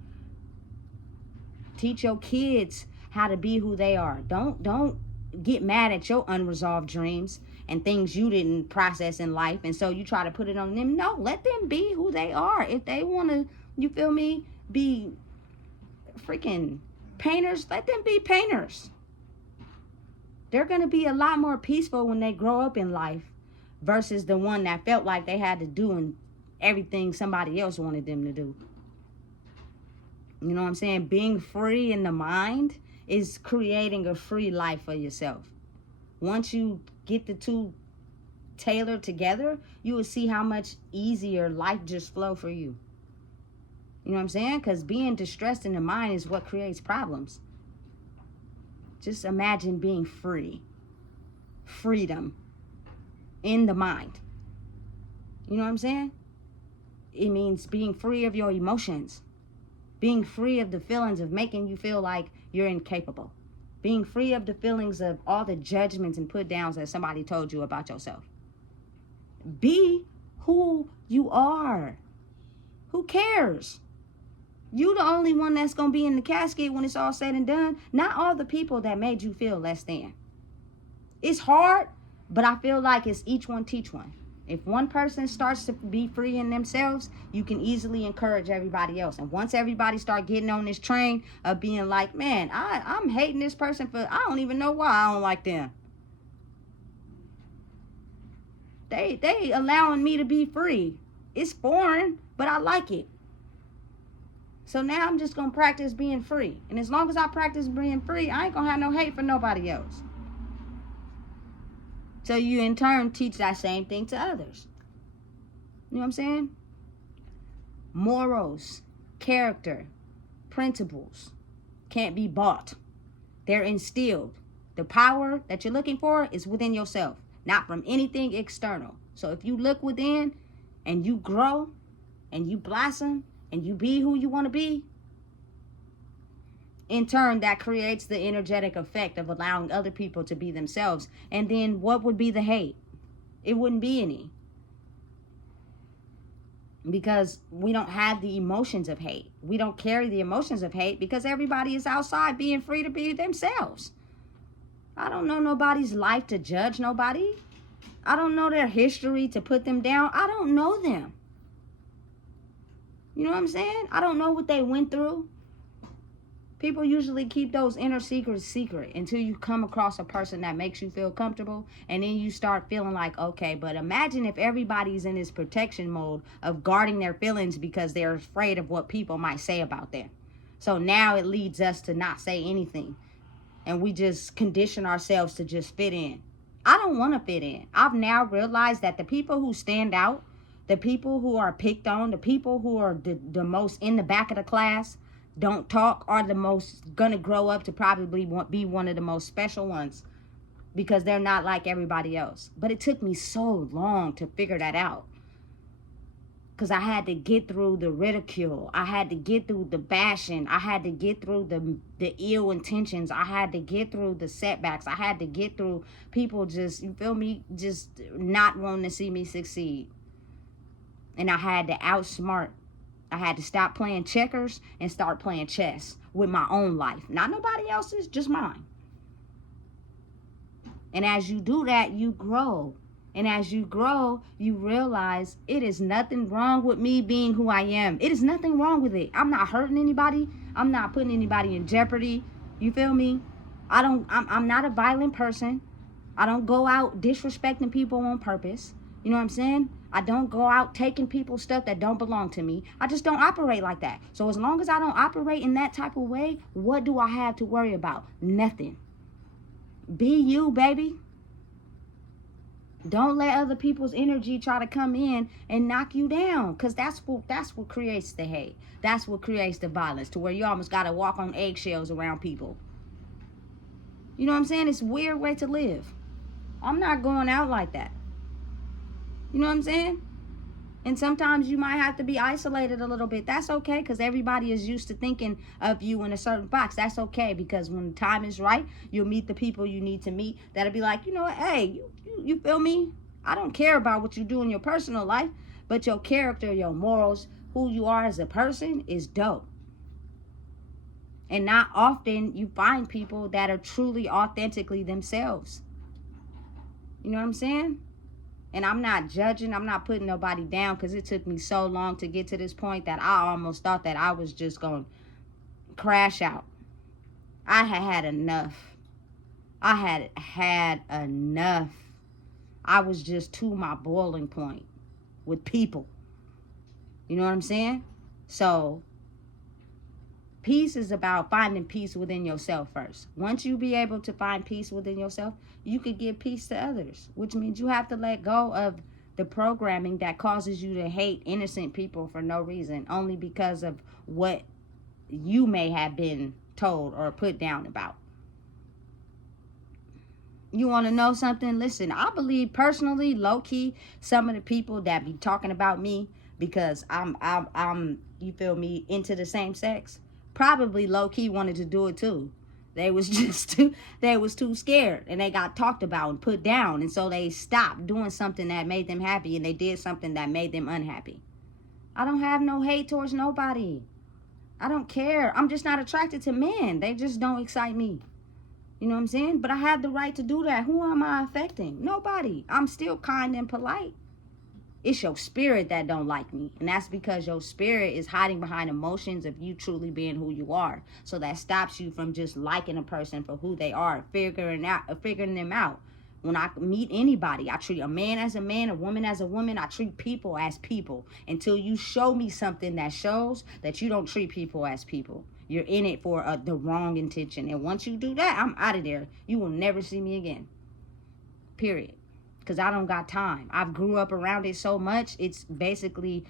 Teach your kids how to be who they are. Don't get mad at your unresolved dreams and things you didn't process in life, and so you try to put it on them. No, let them be who they are. If they want to, you feel me, be freaking painters, let them be painters. They're going to be a lot more peaceful when they grow up in life versus the one that felt like they had to do and everything somebody else wanted them to do. You know what I'm saying? Being free in the mind is creating a free life for yourself. Once you get the two tailored together, you will see how much easier life just flow for you. You know what I'm saying? Because being distressed in the mind is what creates problems. Just imagine being free. Freedom in the mind. You know what I'm saying? It means being free of your emotions. Being free of the feelings of making you feel like you're incapable. Being free of the feelings of all the judgments and put downs that somebody told you about yourself. Be who you are. Who cares? You the only one that's going to be in the casket when it's all said and done. Not all the people that made you feel less than. It's hard, but I feel like it's each one teach one. If one person starts to be free in themselves, you can easily encourage everybody else. And once everybody start getting on this train of being like, man, I'm hating this person for, I don't even know why I don't like them. They allowing me to be free. It's foreign, but I like it. So now I'm just going to practice being free. And as long as I practice being free, I ain't going to have no hate for nobody else. So you in turn teach that same thing to others. You know what I'm saying? Morals, character, principles can't be bought. They're instilled. The power that you're looking for is within yourself, not from anything external. So if you look within and you grow and you blossom and you be who you want to be, in turn, that creates the energetic effect of allowing other people to be themselves. And then what would be the hate? It wouldn't be any. Because we don't have the emotions of hate. We don't carry the emotions of hate because everybody is outside being free to be themselves. I don't know nobody's life to judge nobody. I don't know their history to put them down. I don't know them. You know what I'm saying? I don't know what they went through. People usually keep those inner secrets secret until you come across a person that makes you feel comfortable, and then you start feeling like, okay, but imagine if everybody's in this protection mode of guarding their feelings because they're afraid of what people might say about them. So now it leads us to not say anything, and we just condition ourselves to just fit in. I don't want to fit in. I've now realized that the people who stand out, the people who are picked on, the people who are the most in the back of the class, don't talk, are the most gonna grow up to probably be one of the most special ones because they're not like everybody else. But it took me so long to figure that out because I had to get through the ridicule. I had to get through the bashing. I had to get through the ill intentions. I had to get through the setbacks. I had to get through people just, you feel me, just not wanting to see me succeed. And I had to outsmart. I had to stop playing checkers and start playing chess with my own life. Not nobody else's, just mine. And as you do that, you grow. And as you grow, you realize it is nothing wrong with me being who I am. It is nothing wrong with it. I'm not hurting anybody. I'm not putting anybody in jeopardy. You feel me? I'm not a violent person. I don't go out disrespecting people on purpose. You know what I'm saying? I don't go out taking people's stuff that don't belong to me. I just don't operate like that. So as long as I don't operate in that type of way, what do I have to worry about? Nothing. Be you, baby. Don't let other people's energy try to come in and knock you down, because that's what creates the hate. That's what creates the violence, to where you almost got to walk on eggshells around people. You know what I'm saying? It's a weird way to live. I'm not going out like that. You know what I'm saying? And sometimes you might have to be isolated a little bit. That's okay, because everybody is used to thinking of you in a certain box. That's okay, because when the time is right, you'll meet the people you need to meet that'll be like, you know what, hey, you feel me? I don't care about what you do in your personal life, but your character, your morals, who you are as a person is dope. And not often you find people that are truly authentically themselves. You know what I'm saying? And I'm not judging, I'm not putting nobody down, because it took me so long to get to this point that I almost thought that I was just going to crash out. I had enough. I had enough. I was just to my boiling point with people. You know what I'm saying? So peace is about finding peace within yourself first. Once you be able to find peace within yourself, you could give peace to others, which means you have to let go of the programming that causes you to hate innocent people for no reason, only because of what you may have been told or put down about. You want to know something? Listen, I believe personally, low-key, some of the people that be talking about me because I'm you feel me, into the same sex, probably low-key wanted to do it too. They was too scared, and they got talked about and put down, and so they stopped doing something that made them happy, and they did something that made them unhappy. I don't have no hate towards nobody. I don't care. I'm just not attracted to men. They just don't excite me. You know what I'm saying? But I have the right to do that. Who am I affecting? Nobody. I'm still kind and polite. It's your spirit that don't like me. And that's because your spirit is hiding behind emotions of you truly being who you are. So that stops you from just liking a person for who they are, figuring them out. When I meet anybody, I treat a man as a man, a woman as a woman. I treat people as people until you show me something that shows that you don't treat people as people. You're in it for the wrong intention. And once you do that, I'm out of there. You will never see me again. Period. Because I don't got time. I've grew up around it so much. It's basically,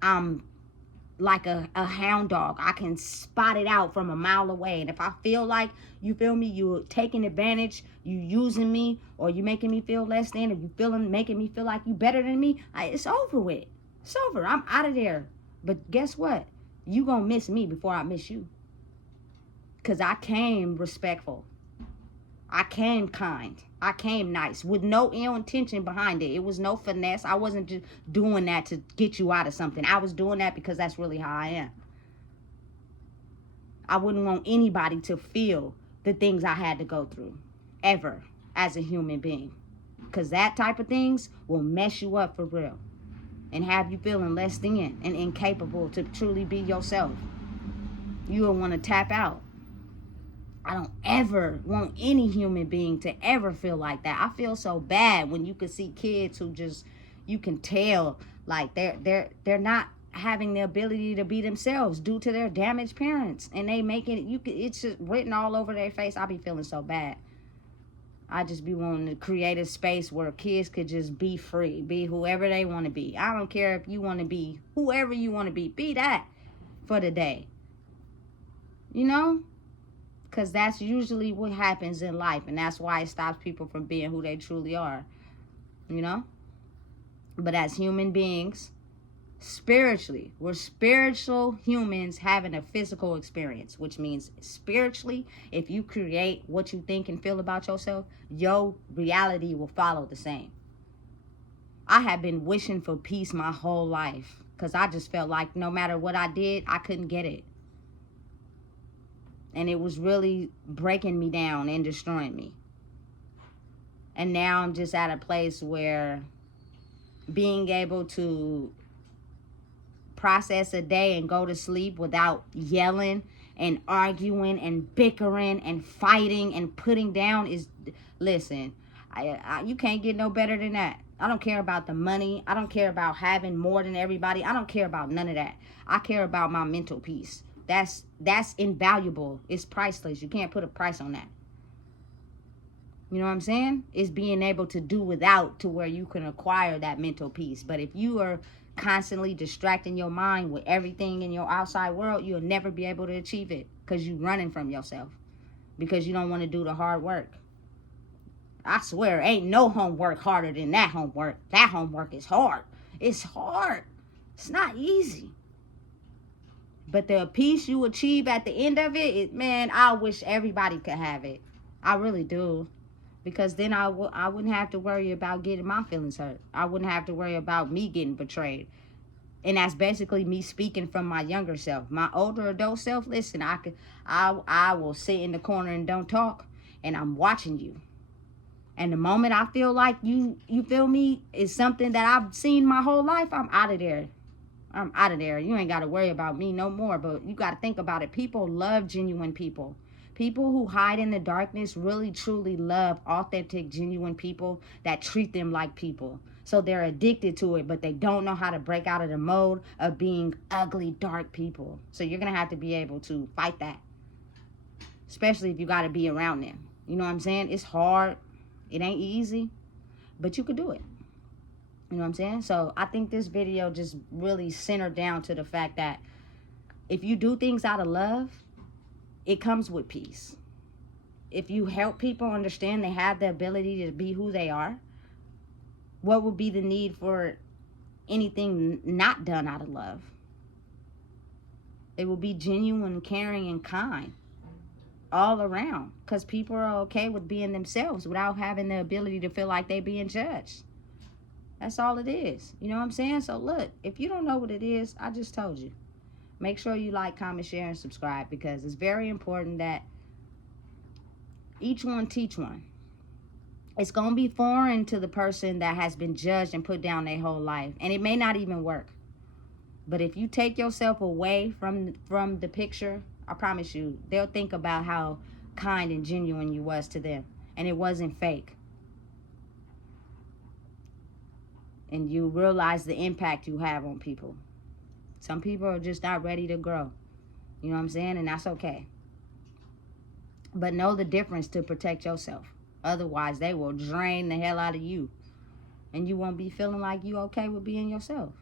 I'm like a hound dog. I can spot it out from a mile away. And if I feel like, you feel me, you're taking advantage, you using me, or you making me feel less than, or you making me feel like you better than me, it's over with. It's over. I'm out of there. But guess what? You gonna miss me before I miss you. Because I came respectful. I came kind. I came nice with no ill intention behind it. It was no finesse. I wasn't just doing that to get you out of something. I was doing that because that's really how I am. I wouldn't want anybody to feel the things I had to go through ever as a human being. Because that type of things will mess you up for real and have you feeling less than and incapable to truly be yourself. You will want to tap out. I don't ever want any human being to ever feel like that. I feel so bad when you can see kids who just, you can tell like they're not having the ability to be themselves due to their damaged parents, and they making it, it's just written all over their face. I be feeling so bad. I just be wanting to create a space where kids could just be free, be whoever they want to be. I don't care if you want to be whoever you want to be that for the day. You know? Because that's usually what happens in life. And that's why it stops people from being who they truly are. You know? But as human beings, spiritually, we're spiritual humans having a physical experience. Which means spiritually, if you create what you think and feel about yourself, your reality will follow the same. I have been wishing for peace my whole life. Because I just felt like no matter what I did, I couldn't get it. And it was really breaking me down and destroying me. And now I'm just at a place where being able to process a day and go to sleep without yelling and arguing and bickering and fighting and putting down is, listen, you can't get no better than that. I don't care about the money. I don't care about having more than everybody. I don't care about none of that. I care about my mental peace. That's invaluable. It's priceless. You can't put a price on that. You know what I'm saying? It's being able to do without to where you can acquire that mental peace. But if you are constantly distracting your mind with everything in your outside world, you'll never be able to achieve it because you're running from yourself, because you don't want to do the hard work. I swear, ain't no homework harder than that homework. That homework is hard. It's hard. It's not easy. But the peace you achieve at the end of it, man, I wish everybody could have it. I really do. Because then I wouldn't have to worry about getting my feelings hurt. I wouldn't have to worry about me getting betrayed. And that's basically me speaking from my younger self. My older adult self, listen, I will sit in the corner and don't talk, and I'm watching you. And the moment I feel like you feel me, is something that I've seen my whole life, I'm out of there. I'm out of there. You ain't got to worry about me no more. But you got to think about it. People love genuine people. People who hide in the darkness really, truly love authentic, genuine people that treat them like people. So they're addicted to it, but they don't know how to break out of the mode of being ugly, dark people. So you're going to have to be able to fight that, especially if you got to be around them. You know what I'm saying? It's hard. It ain't easy, but you could do it. You know what I'm saying? So I think this video just really centered down to the fact that if you do things out of love, it comes with peace. If you help people understand they have the ability to be who they are, what would be the need for anything not done out of love? It will be genuine, caring, and kind all around, because people are okay with being themselves without having the ability to feel like they're being judged. That's all it is. You know what I'm saying? So look, if you don't know what it is, I just told you. Make sure you like, comment, share, and subscribe, because it's very important that each one teach one. It's going to be foreign to the person that has been judged and put down their whole life, and it may not even work. But if you take yourself away from the picture, I promise you, they'll think about how kind and genuine you was to them, and it wasn't fake. And you realize the impact you have on people. Some people are just not ready to grow. You know what I'm saying? And that's okay. But know the difference to protect yourself. Otherwise, they will drain the hell out of you. And you won't be feeling like you okay with being yourself.